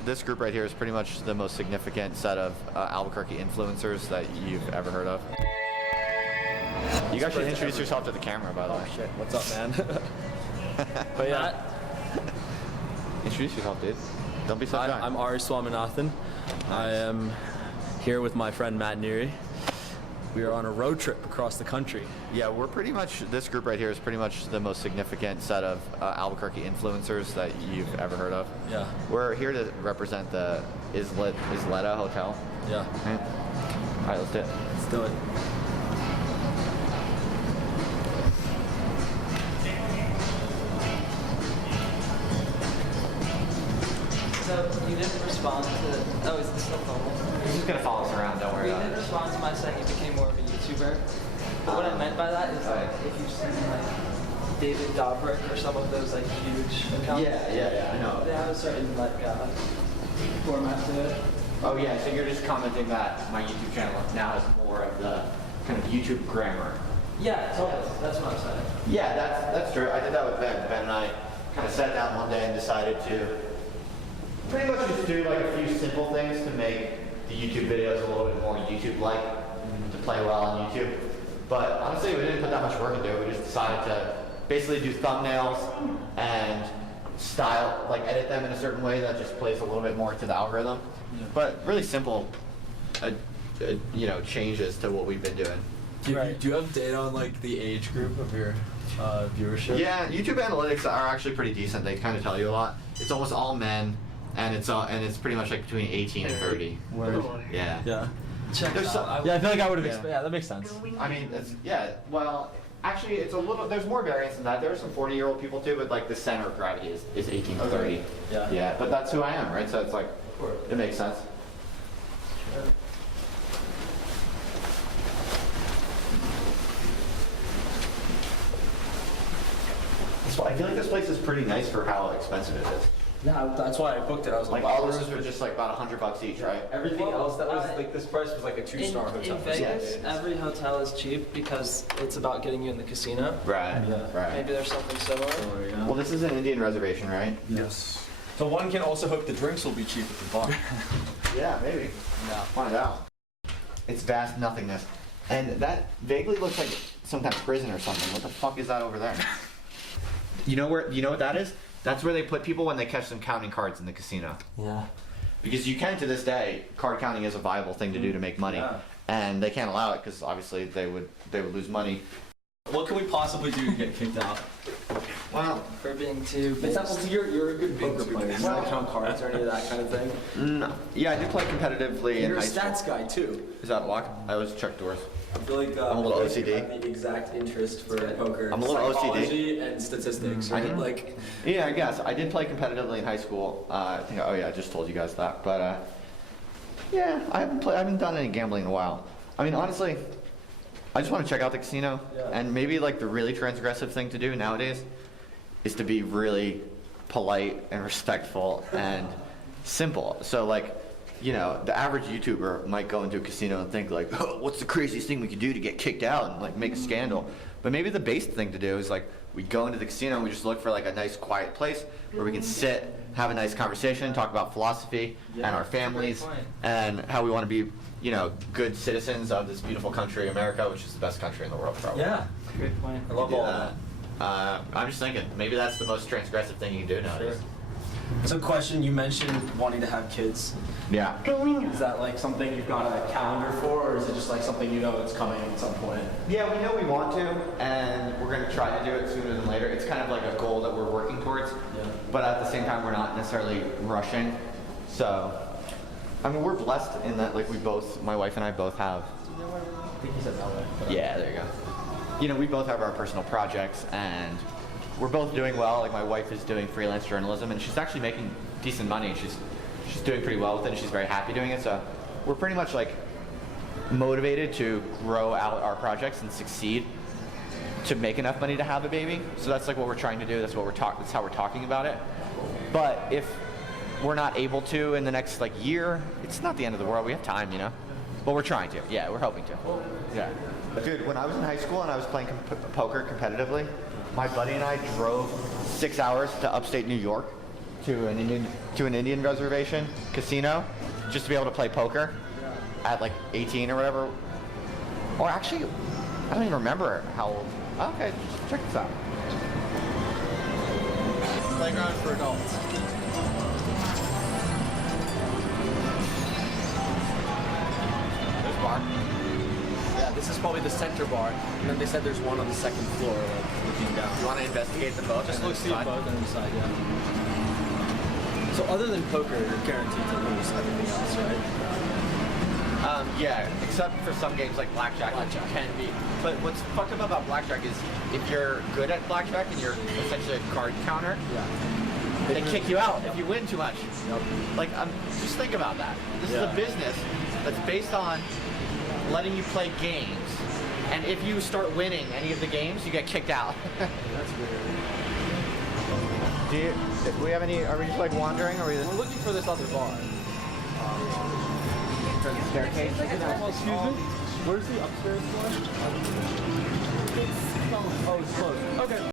this group right here is pretty much the most significant set of Albuquerque influencers that you've ever heard of. You guys should introduce yourself to the camera, by the way. Shit, what's up, man? But yeah, Introduce yourself, dude. Don't be so shy. I'm Ari Swaminathan. I am here with my friend Matt Neary. We are on a road trip across the country. Yeah, we're pretty much, this group right here is pretty much the most significant set of Albuquerque influencers that you've ever heard of. Yeah. We're here to represent the Isleta Hotel. Yeah. Right? All right, let's do it. Let's do it. So you didn't respond to. Oh, is this still filming? He's just gonna follow us around, don't worry You about didn't it. respond to my saying you became more of a YouTuber. But what I meant by that is like if you've seen like David Dobrik or some of those like huge accounts. Yeah, I know. They have a certain like format to it. Oh yeah, so you're just commenting that my YouTube channel now has more of the kind of YouTube grammar. Yeah, totally. That's what I'm saying. Yeah, that's true. I did that with Ben. Ben and I kind of sat down one day and decided to pretty much just do like a few simple things to make the YouTube videos a little bit more YouTube-like, to play well on YouTube. But honestly, we didn't put that much work into it. We just decided to basically do thumbnails and style, like edit them in a certain way that just plays a little bit more to the algorithm. Yeah. But really simple, changes to what we've been doing. Do you have data on like the age group of your viewership? Yeah, YouTube analytics are actually pretty decent. They kind of tell you a lot. It's almost all men, and it's pretty much like between 18 and 30. Word. Yeah. Yeah. Check There's out. Yeah, I feel like I would have Yeah. expected. Yeah, that makes sense. I mean, well, actually, it's a little. There's more variance than that. There are some 40-year-old people too, but like the center of gravity is 18 to 30. Yeah. Yeah, but that's who I am, right? So it's like, it makes sense. I feel like this place is pretty nice for how expensive it is. Yeah, that's why I booked it. I was Like all the rooms are just like about $100 each, right? Everything else that was like this price was like a In, two-star hotel. in Vegas, every hotel is cheap because it's about getting you in the casino. Right. Yeah. Right. Maybe there's something similar. Well, this is an Indian reservation, right? Yes. So one can also hope the drinks will be cheap at the bar. Yeah, maybe. Yeah. Find out. It's vast nothingness, and that vaguely looks like some kind of prison or something. What the fuck is that over there? You know what that is? That's where they put people when they catch them counting cards in the casino. Yeah. Because you can, to this day, card counting is a viable thing to do to make money, Yeah. and they can't allow it because obviously they would lose money. What can we possibly do to get kicked out? Well, For being too big. You're a good poker player. You don't count cards or any of that kind of thing. no. Yeah, I did play competitively in You're a high school. stats guy too. Is that locked? I always check doors. I feel like I'm a little I feel like you OCD. have the exact interest for poker. I'm a little OCD. Psychology and statistics, right? Mhm. Like, Yeah, I guess. I did play competitively in high school. I just told you guys that. But yeah, I haven't done any gambling in a while. I mean, honestly, I just want to check out the casino. Yeah. And maybe like the really transgressive thing to do nowadays is to be really polite and respectful and simple. So like, the average YouTuber might go into a casino and think like, oh, what's the craziest thing we could do to get kicked out and like make a scandal? But maybe the base thing to do is like, we go into the casino and we just look for like a nice quiet place where we can sit, have a nice conversation, talk about philosophy and our families Great point. and how we want to be, good citizens of this beautiful country, America, which is the best country in the world, probably. yeah, Great point. I love Do all of that. I'm just thinking, maybe that's the most transgressive thing you can do nowadays. So, question: you mentioned wanting to have kids. Yeah. Is that like something you've got a calendar for, or is it just like something you know it's coming at some point? Yeah, we know we want to, and we're going to try to do it sooner than later. It's kind of like a goal that we're working towards, Yeah. but at the same time, we're not necessarily rushing. So, I mean, we're blessed in that, like, my wife and I both have. I think he said that way. Yeah, there you go. We both have our personal projects, and we're both doing well. Like, my wife is doing freelance journalism, and she's actually making decent money. She's doing pretty well with it, and she's very happy doing it. So, we're pretty much like motivated to grow out our projects and succeed to make enough money to have a baby. So that's like what we're trying to do. That's how we're talking about it. But if we're not able to in the next like year, it's not the end of the world. We have time, But we're trying to. Yeah, we're hoping to. Yeah. Dude, when I was in high school and I was playing poker competitively, my buddy and I drove 6 hours to upstate New York to an Indian reservation casino just to be able to play poker at like 18 or whatever. Or actually, I don't even remember how old. Okay, check this out. Playground for adults. There's a bar. Yeah, this is probably the center bar, and then they said there's one on the second floor, like looking down. You want to investigate them both? Just and look, then see decide? both and decide, yeah. So other than poker, you're guaranteed to lose everything else, right? Yeah, except for some games like blackjack, which can be. But what's fucked up about blackjack is if you're good at blackjack and you're essentially a card counter, Yeah. they kick you out if you win too much. Yep. Like, just think about that. This is Yeah. a business that's based on letting you play games, and if you start winning any of the games, you get kicked out. That's weird. Do we have any? Are we just like wandering? Or are we just We're looking for this other bar. for the staircase? Excuse me? Where's the upstairs floor? Oh, it's closed. Okay.